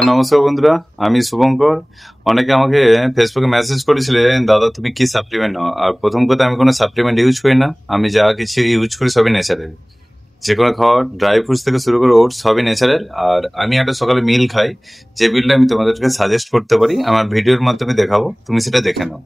নমস্কার বন্ধুরা, আমি শুভঙ্কর। অনেকে আমাকে ফেসবুকে মেসেজ করেছিলেন, দাদা তুমি কি সাপ্লিমেন্ট নাও। আর প্রথম কথা, আমি কোনো সাপ্লিমেন্ট ইউজ করি না। আমি যা কিছু ইউজ করি সবই ন্যাচারাল। যে কোনো খাবার, ড্রাই ফ্রুটস থেকে শুরু করে ওটস, সবই ন্যাচারাল। আর আমি একটা সকালে মিল খাই, যে মিলটা আমি তোমাদেরকে সাজেস্ট করতে পারি, আমার ভিডিওর মাধ্যমে দেখাবো, তুমি সেটা দেখে নাও।